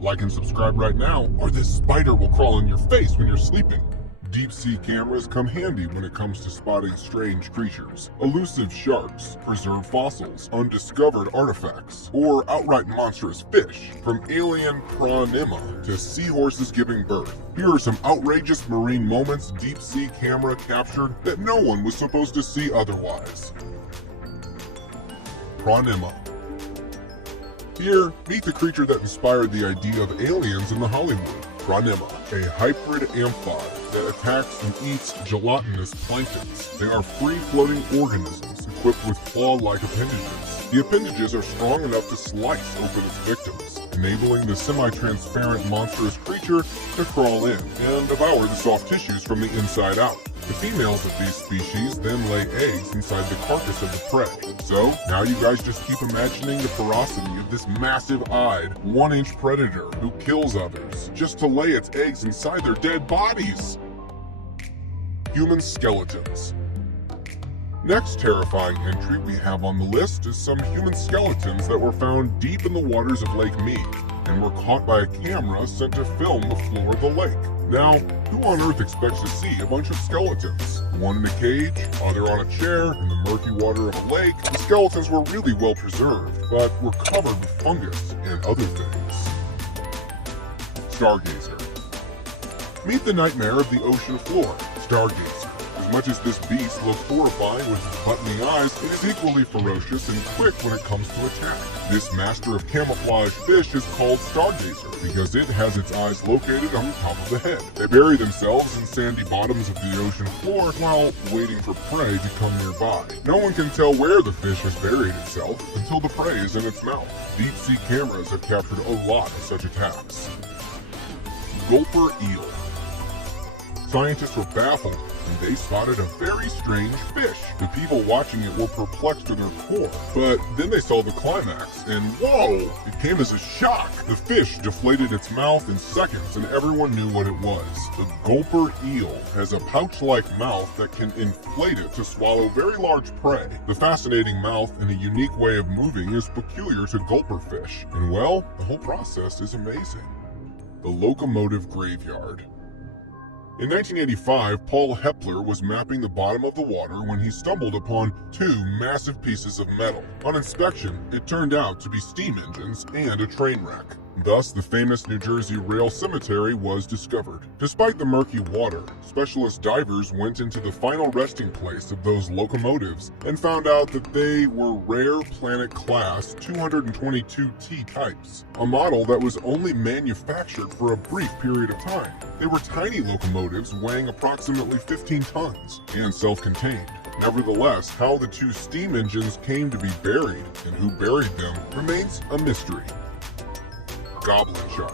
Like and subscribe right now, or this spider will crawl in your face when you're sleeping. Deep-sea cameras come handy when it comes to spotting strange creatures, elusive sharks, preserved fossils, undiscovered artifacts, or outright monstrous fish, from alien prawnima to seahorses giving birth. Here are some outrageous marine moments deep-sea camera captured that no one was supposed to see otherwise. Prawnima. Here, meet the creature that inspired the idea of aliens in the Hollywood. Prawnima, a hybrid amphib that attacks and eats gelatinous planktons. They are free-floating organisms equipped with claw-like appendages. The appendages are strong enough to slice open its victims, enabling the semi-transparent monstrous creature to crawl in and devour the soft tissues from the inside out. The females of these species then lay eggs inside the carcass of the prey. So, now you guys just keep imagining the ferocity of this massive-eyed, one-inch predator who kills others just to lay its eggs inside their dead bodies. Human skeletons. Next terrifying entry we have on the list is some human skeletons that were found deep in the waters of Lake Mead and were caught by a camera sent to film the floor of the lake. Now, who on earth expects to see a bunch of skeletons? One in a cage, other on a chair, in the murky water of a lake. The skeletons were really well preserved, but were covered with fungus and other things. Stargazer. Meet the nightmare of the ocean floor, Stargazer. As much as this beast looks horrifying with its buttony eyes, it is equally ferocious and quick when it comes to attack. This master of camouflage fish is called Stargazer because it has its eyes located on the top of the head. They bury themselves in sandy bottoms of the ocean floor while waiting for prey to come nearby. No one can tell where the fish has buried itself until the prey is in its mouth. Deep-sea cameras have captured a lot of such attacks. Gulper eel. Scientists were baffled when they spotted a very strange fish. The people watching it were perplexed to their core, but then they saw the climax, and whoa! It came as a shock. The fish deflated its mouth in seconds, and everyone knew what it was. The gulper eel has a pouch-like mouth that can inflate it to swallow very large prey. The fascinating mouth and a unique way of moving is peculiar to gulper fish, and well, the whole process is amazing. The locomotive graveyard. In 1985, Paul Hepler was mapping the bottom of the water when he stumbled upon two massive pieces of metal. On inspection, it turned out to be steam engines and a train wreck. Thus, the famous New Jersey rail cemetery was discovered. Despite the murky water, specialist divers went into the final resting place of those locomotives and found out that they were rare Planet Class 222T types, a model that was only manufactured for a brief period of time. They were tiny locomotives weighing approximately 15 tons and self-contained. Nevertheless, how the two steam engines came to be buried and who buried them remains a mystery. Goblin shark.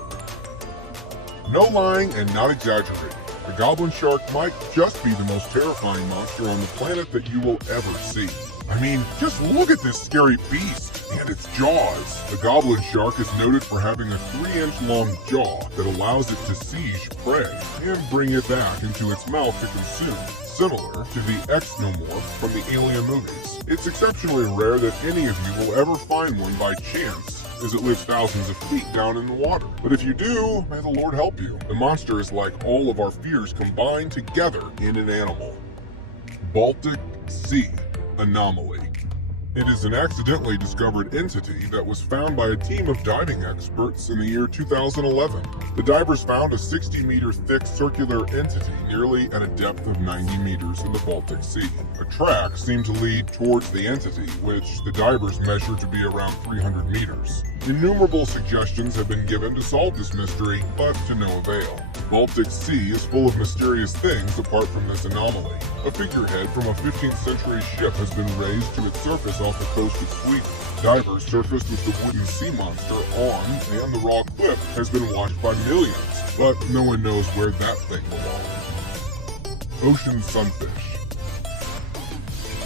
No lying and not exaggerating, the goblin shark might just be the most terrifying monster on the planet that you will ever see. I mean, just look at this scary beast and its jaws. The goblin shark is noted for having a 3-inch long jaw that allows it to seize prey and bring it back into its mouth to consume, similar to the xenomorph from the Alien movies. It's exceptionally rare that any of you will ever find one by chance, as it lives thousands of feet down in the water. But if you do, may the Lord help you. The monster is like all of our fears combined together in an animal. Baltic Sea anomaly. It is an accidentally discovered entity that was found by a team of diving experts in the year 2011. The divers found a 60-meter thick circular entity nearly at a depth of 90 meters in the Baltic Sea. A track seemed to lead towards the entity, which the divers measured to be around 300 meters. Innumerable suggestions have been given to solve this mystery, but to no avail. The Baltic Sea is full of mysterious things apart from this anomaly. A figurehead from a 15th century ship has been raised to its surface off the coast of Sweden. Divers surfaced with the wooden sea monster on, and the raw cliff has been watched by millions, but no one knows where that thing belongs. Ocean sunfish.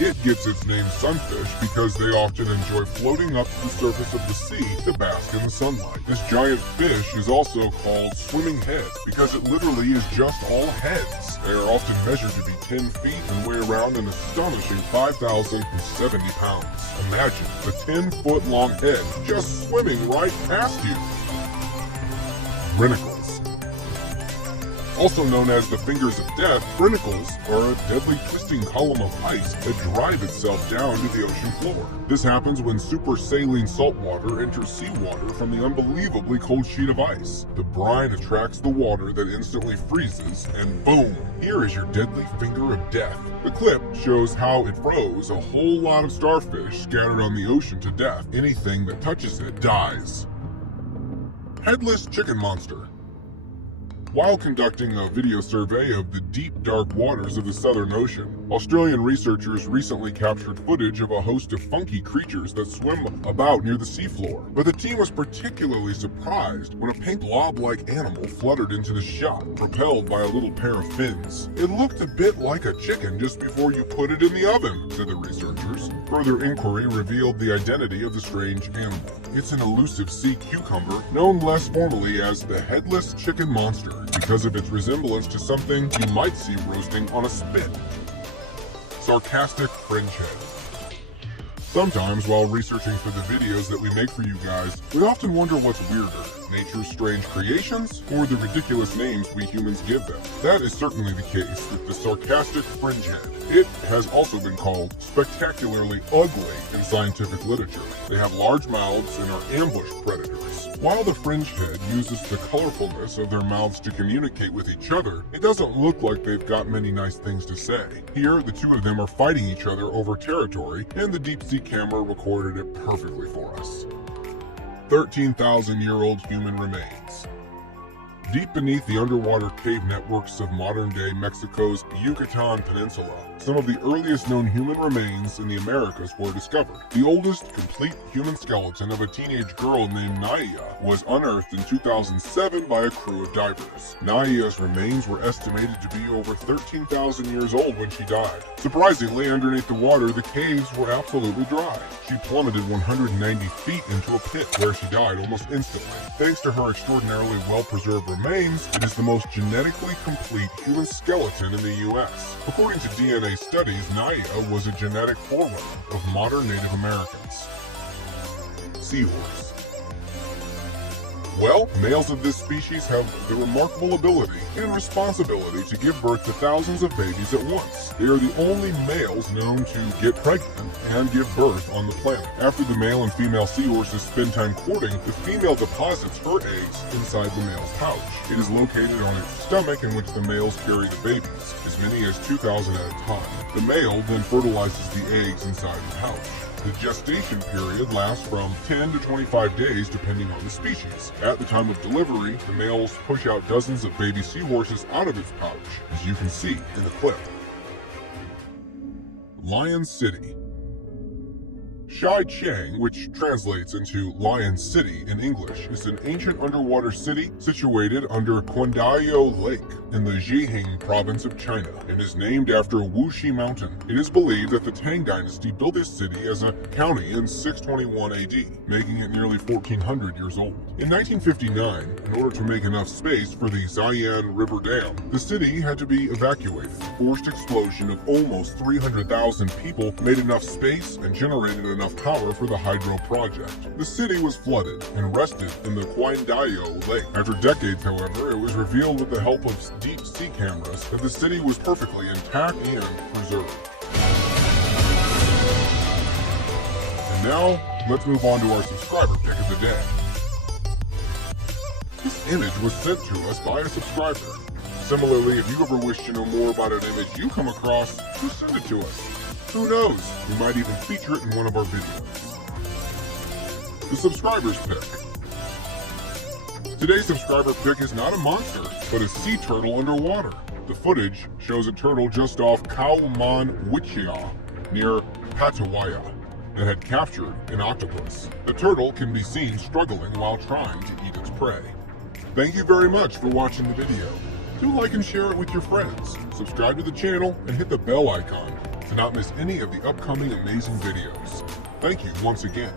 It gets its name sunfish because they often enjoy floating up to the surface of the sea to bask in the sunlight. This giant fish is also called swimming head because it literally is just all heads. They are often measured to be 10 feet and weigh around an astonishing 5,070 pounds. Imagine the 10-foot-long head just swimming right past you. Brinicles. Also known as the fingers of death, brinicles are a deadly twisting column of ice that drive itself down to the ocean floor. This happens when super saline salt water enters seawater from the unbelievably cold sheet of ice. The brine attracts the water that instantly freezes, and boom, here is your deadly finger of death. The clip shows how it froze a whole lot of starfish scattered on the ocean to death. Anything that touches it dies. Headless chicken monster. While conducting a video survey of the deep, dark waters of the Southern Ocean, Australian researchers recently captured footage of a host of funky creatures that swim about near the seafloor. But the team was particularly surprised when a pink blob-like animal fluttered into the shot, propelled by a little pair of fins. It looked a bit like a chicken just before you put it in the oven, said the researchers. Further inquiry revealed the identity of the strange animal. It's an elusive sea cucumber known less formally as the headless chicken monster, because of its resemblance to something you might see roasting on a spit. Sarcastic fringe head. Sometimes while researching for the videos that we make for you guys, we often wonder what's weirder, nature's strange creations or the ridiculous names we humans give them. That is certainly the case with the sarcastic fringe head. It has also been called spectacularly ugly in scientific literature. They have large mouths and are ambush predators. While the fringe head uses the colorfulness of their mouths to communicate with each other, it doesn't look like they've got many nice things to say. Here, the two of them are fighting each other over territory, and the deep sea camera recorded it perfectly for us. 13,000-year-old human remains. Deep beneath the underwater cave networks of modern-day Mexico's Yucatan Peninsula, some of the earliest known human remains in the Americas were discovered. The oldest complete human skeleton of a teenage girl named Naya was unearthed in 2007 by a crew of divers. Naya's remains were estimated to be over 13,000 years old when she died. Surprisingly, underneath the water, the caves were absolutely dry. She plummeted 190 feet into a pit where she died almost instantly. Thanks to her extraordinarily well-preserved remains, it is the most genetically complete human skeleton in the U.S. According to DNA studies, Naya was a genetic forerunner of modern Native Americans. Seahorse. Well, males of this species have the remarkable ability and responsibility to give birth to thousands of babies at once. They are the only males known to get pregnant and give birth on the planet. After the male and female seahorses spend time courting, the female deposits her eggs inside the male's pouch. It is located on its stomach, in which the males carry the babies, as many as 2,000 at a time. The male then fertilizes the eggs inside the pouch. The gestation period lasts from 10 to 25 days depending on the species. At the time of delivery, the males push out dozens of baby seahorses out of its pouch, as you can see in the clip. Lion City. Shai Chiang, which translates into Lion City in English, is an ancient underwater city situated under Quandayo Lake in the Zhejiang province of China and is named after Wuxi Mountain. It is believed that the Tang dynasty built this city as a county in 621 AD, making it nearly 1,400 years old. In 1959, in order to make enough space for the Xian River Dam, the city had to be evacuated. The forced explosion of almost 300,000 people made enough space and generated enough power for the hydro project. The city was flooded and rested in the Quandayo Lake. After decades, however, it was revealed with the help of deep sea cameras that the city was perfectly intact and preserved. And now, let's move on to our subscriber pick of the day. This image was sent to us by a subscriber. Similarly, if you ever wish to know more about an image you come across, just send it to us. Who knows? We might even feature it in one of our videos. The subscriber's pick. Today's subscriber pick is not a monster, but a sea turtle underwater. The footage shows a turtle just off Khao Man Wichia, near Patawaya, that had captured an octopus. The turtle can be seen struggling while trying to eat its prey. Thank you very much for watching the video. Do like and share it with your friends, subscribe to the channel, and hit the bell icon to not miss any of the upcoming amazing videos. Thank you once again.